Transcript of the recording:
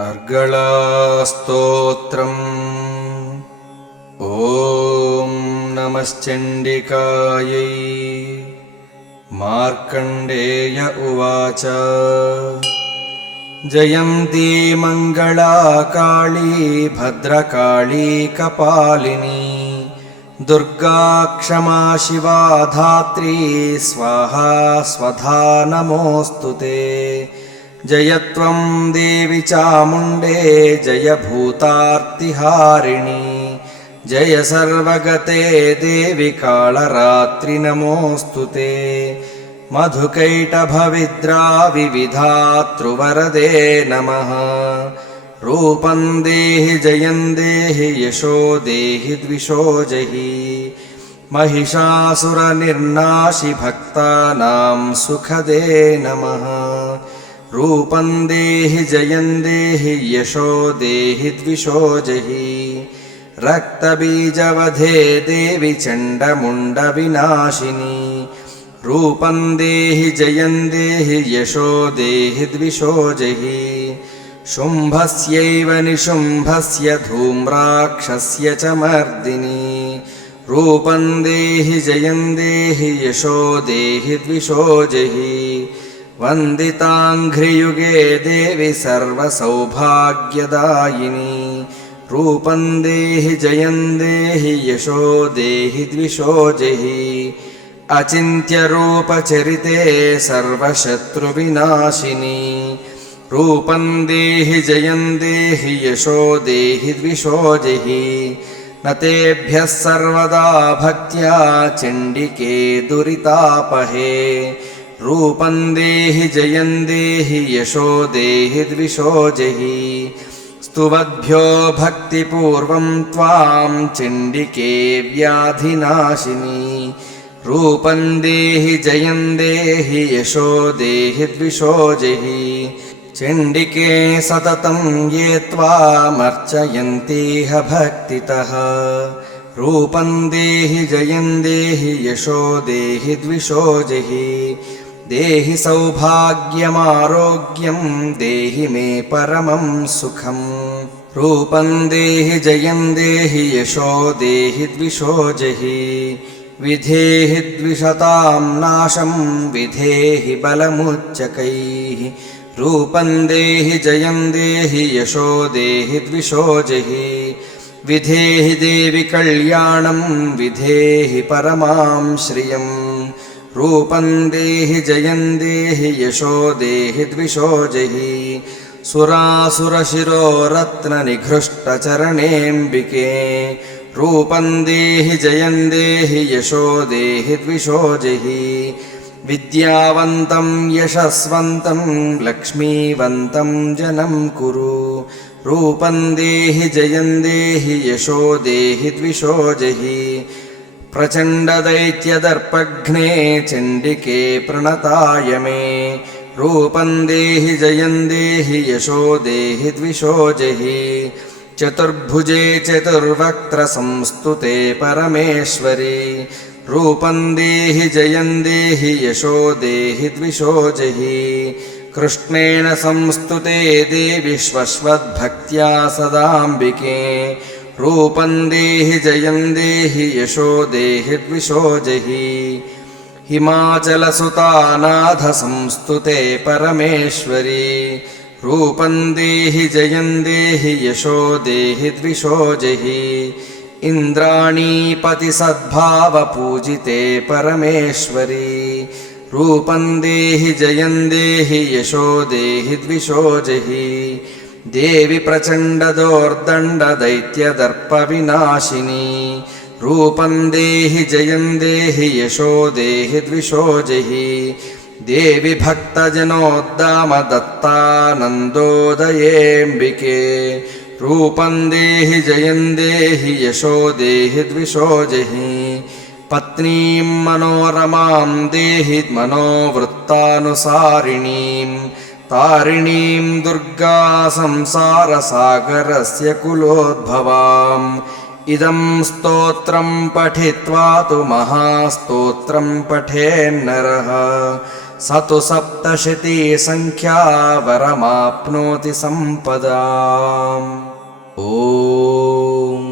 अर्गलास्तोत्रम्। ॐ नमश्चण्डिकायै। मार्कण्डेय उवाच। जयन्ती मङ्गला काली भद्रकाली कपालिनी, दुर्गा क्षमा शिवा धात्री स्वाहा स्वधा नमोऽस्तु ते। जय त्वं देवी चामुण्डे जय भूतार्तिहारिणी, जय सर्वगते देवी कालरात्रि नमोऽस्तु ते। मधुकैटभविद्राविविधातृवरदे नमः। रूपं देहि जयं देहि यशो देहि द्विषो जहि, महिषासुरनिर्नाशि भक्तानां सुखदे नमः। रूपं देहि जयं देहि यशो देहि द्विषो जहि, रक्तबीजवधे देवि चण्डमुण्डविनाशिनी। रूपं देहि जयं देहि यशो देहि द्विषो जहि, शुम्भस्यैव निशुम्भस्य धूम्राक्षस्य च मर्दिनी। रूपं देहि जयं देहि यशो देहि द्विषो जहि, वन्दिताङ्घ्रियुगे देवि सर्वसौभाग्यदायिनी। रूपं देहि जयं देहि यशो देहि द्विषो जहि, अचिन्त्यरूपचरिते सर्वशत्रुविनाशिनी। रूपं देहि जयं देहि यशो देहि द्विषो जहि, न तेभ्यः सर्वदा भक्त्या चण्डिके दुरितापहे। रूपं देहि जयं देहि यशो देहि द्विषो जहि, स्तुवद्भ्यो भक्तिपूर्वं त्वां चण्डिके व्याधिनाशिनी। रूपं देहि जयं देहि यशो देहि द्विषो जहि, चण्डिके सततं ये त्वामर्चयन्तीह भक्तितः। रूपं देहि जयं देहि यशो देहि द्विषो जहि, देहि सौभाग्यमारोग्यं देहि मे परमं सुखम्। रूपं देहि जयं देहि यशो देहि द्विषो जहि, विधेहि द्विषतां नाशं विधेहि बलमुच्चकैः। रूपं देहि जयं देहि यशो देहि द्विषो जहि, विधेहि देवि कल्याणं विधेहि परमां श्रियम्। रूपं देहि जयं देहि यशो देहि द्विषो जहि, सुरासुरशिरोरत्ननिघृष्टचरणेऽम्बिके। रूपं देहि जयं देहि यशो देहि द्विषो जहि, विद्यावन्तं यशस्वन्तं लक्ष्मीवन्तं जनं कुरु। रूपं देहि जयं देहि यशो देहि द्विषो जहि, प्रचण्डदैत्यदर्पघ्ने चण्डिके प्रणताय मे। रूपं देहि जयं देहि यशो देहि द्विषो जहि, चतुर्भुजे चतुर्वक्त्रसंस्तुते परमेश्वरी। रूपं देहि जयं देहि यशो देहि द्विषो जहि, कृष्णेन संस्तुते देवि श्वश्वद्भक्त्या सदाम्बिके। रूपं देहि जयं देहि यशो देहि द्विषो जहि, हिमाचलसुतानाथ संस्तुते परमेश्वरी। रूपं देहि जयं देहि यशो देहि द्विषो जहि, इन्द्राणीपतिसद्भावपूजिते परमेश्वरी। रूपं देहि जयं देहि यशो देहि द्विषो जहि, देवि प्रचण्डदोर्दण्डदैत्यदर्पविनाशिनी। रूपं देहि जयं देहि यशो देहि द्विषो जहि, देवि भक्तजनोद्दामदत्तानन्दोदयेऽम्बिके। रूपं देहि जयं देहि यशो देहि द्विषो जहि, पत्नीं मनोरमां देहि मनोवृत्तानुसारिणीं। तारिणीं दुर्गा संसारसागरस्य कुलोद्भवाम्। इदं स्तोत्रं पठित्वा तु महास्तोत्रं पठेन्नरः, स तु सप्तशती संख्या वरमाप्नोति सम्पदाम्। ॐ